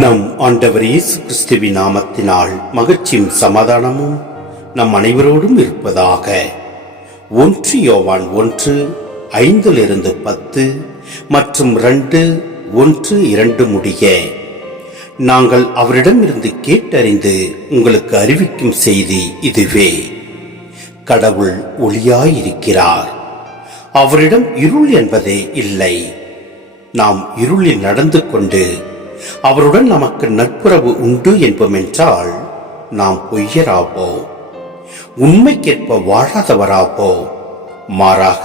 நம் ஆண்டவர் இயேசு கிறிஸ்துவின் நாமத்தினால் மகிழ்ச்சியும் சமாதானமும் நம் அனைவரோடும் இருப்பதாக. 1 யோவான் 1:5-10 மற்றும் 2:1-2 முடிய. நாங்கள் அவரிடமிருந்து கேட்டறிந்து உங்களுக்கு அறிவிக்கும் செய்தி இதுவே: கடவுள் ஒளியாயிருக்கிறார், அவரிடம் இருள் என்பதே இல்லை. நாம் இருளில் நடந்து கொண்டு அவருடன் நமக்கு நட்புறவு உண்டு என்போம் என்றால் நாம் பொய்யராவோ, உண்மைக்கேற்ப வாழாதவராவோ. மாறாக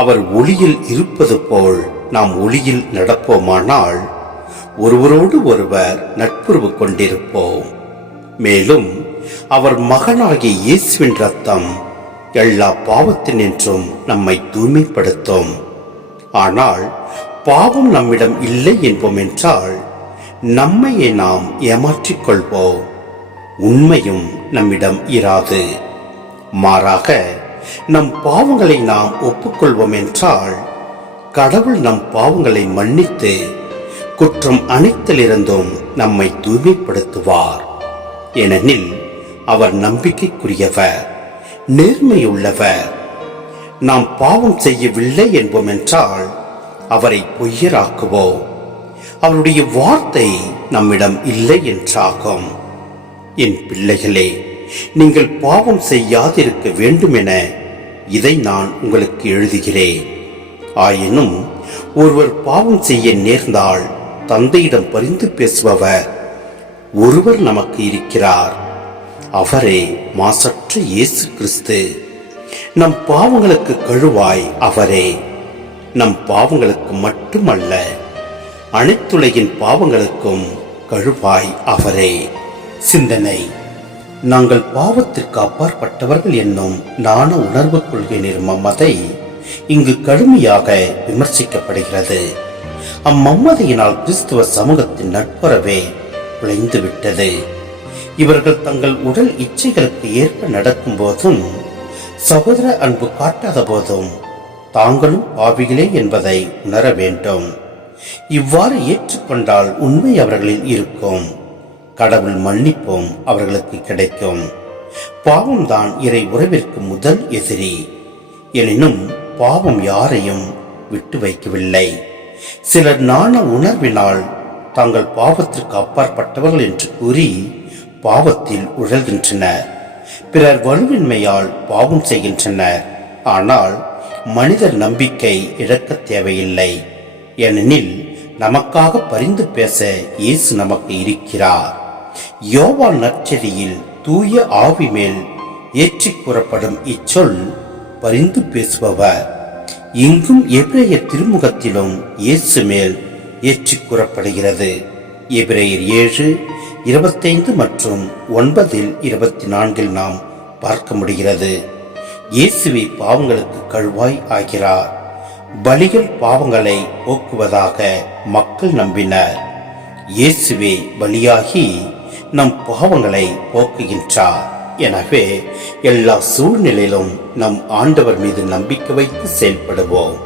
அவர் ஒளியில் இருப்பது போல் நாம் ஒளியில் நடப்போமானால் ஒருவரோடு ஒருவர் நட்புறவு கொண்டிருப்போம். மேலும் அவர் மகனாகிய இயேசுவின் இரத்தம் எல்லா பாவத்தினின்றும் நம்மை தூய்மைப்படுத்தும். ஆனால் பாவம் நம்மிடம் இல்லை என்போம் என்றால் நம்மையே நாம் ஏமாற்றிக் கொள்வோம், உண்மையும் நம்மிடம் இராது. மாறாக நம் பாவங்களை நாம் ஒப்புக்கொள்வோம் என்றால் கடவுள் நம் பாவங்களை மன்னித்து குற்றம் அனைத்திலிருந்தும் நம்மை தூய்மைப்படுத்துவார். ஏனெனில் அவர் நம்பிக்கைக்குரியவர், நேர்மையுள்ளவர். நாம் பாவம் செய்யவில்லை என்போம் என்றால் அவரை பொய்யராக்குவோம், அவருடைய வார்த்தை நம்மிடம் இல்லை என்றாகும். என் பிள்ளைகளே, நீங்கள் பாவம் செய்யாதிருக்க வேண்டும் என இதை நான் உங்களுக்கு எழுதுகிறேன். ஆயினும் ஒருவர் பாவம் செய்ய நேர்ந்தால் தந்தையிடம் பரிந்து பேசுபவர் ஒருவர் நமக்கு இருக்கிறார், அவரே மாசற்ற இயேசு கிறிஸ்து. நம் பாவங்களுக்கு கழுவாய் அவரே. நம் பாவங்களுக்கு மட்டுமல்ல, அனைத்துலகின் பாவங்களுக்கும் கழுவாய் அவரே. சிந்தனை: நாங்கள் பாவத்திற்கு அப்பாற்பட்டவர்கள் என்னும் நாண உணர்வு கொள்கை நிர்மமதை இங்கு கடுமையாக விமர்சிக்கப்படுகிறது. அம்மமதையினால் கிறிஸ்துவ சமூகத்தின் நட்புறவே விளைந்துவிட்டது. இவர்கள் தங்கள் உடல் இச்சைகளுக்கு ஏற்ப நடக்கும் போதும், சகோதர அன்பு காட்டாத போதும் தாங்களும் பாவிகளே என்பதை உணர வேண்டும். இவ்வாறு ஏற்றுக்கொண்டால் உண்மை அவர்களில் இருக்கும், கடவுள் மன்னிப்பும் அவர்களுக்கு கிடைக்கும். பாவம்தான் இறை உறவிற்கு முதல் எதிரி. எனினும் பாவம் யாரையும் விட்டு வைக்கவில்லை. சிலர் நாண உணர்வினால் தாங்கள் பாவத்திற்கு அப்பாற்பட்டவர்கள் என்று கூறி பாவத்தில் உழல்கின்றனர். பிறர் வலுவின்மையால் பாவம் செய்கின்றனர். ஆனால் மனிதர் நம்பிக்கை இழக்க தேவையில்லை. ஏனெனில் நமக்காக பரிந்து பேச இயேசு நமக்கு இருக்கிறார். யோவான் நற்செய்தியில் தூய ஆவி மேல் ஏற்றி கூறப்படும் இச்சொல் பரிந்து பேசுபவர். இங்கும் எபிரேயர் திருமுகத்திலும் இயேசு மேல் ஏற்றி கூறப்படுகிறது. எபிரேயர் 7:25 மற்றும் 9:24 நாம் பார்க்க முடிகிறது. இயேசுவே பாவங்களுக்கு கழுவாய் ஆகிறார். பலிகள் பாவங்களை போக்குவதாக மக்கள் நம்பினர். இயேசுவே பலியாகி நம் பாவங்களை போக்குகின்றார். எனவே எல்லா சூழ்நிலையிலும் நம் ஆண்டவர் மீது நம்பிக்கை வைத்து செயல்படுவோம்.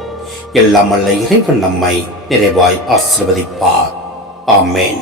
எல்லாம் அல்ல இறைவன் நம்மை நிறைவாய் ஆசீர்வதிப்பார். ஆமேன்.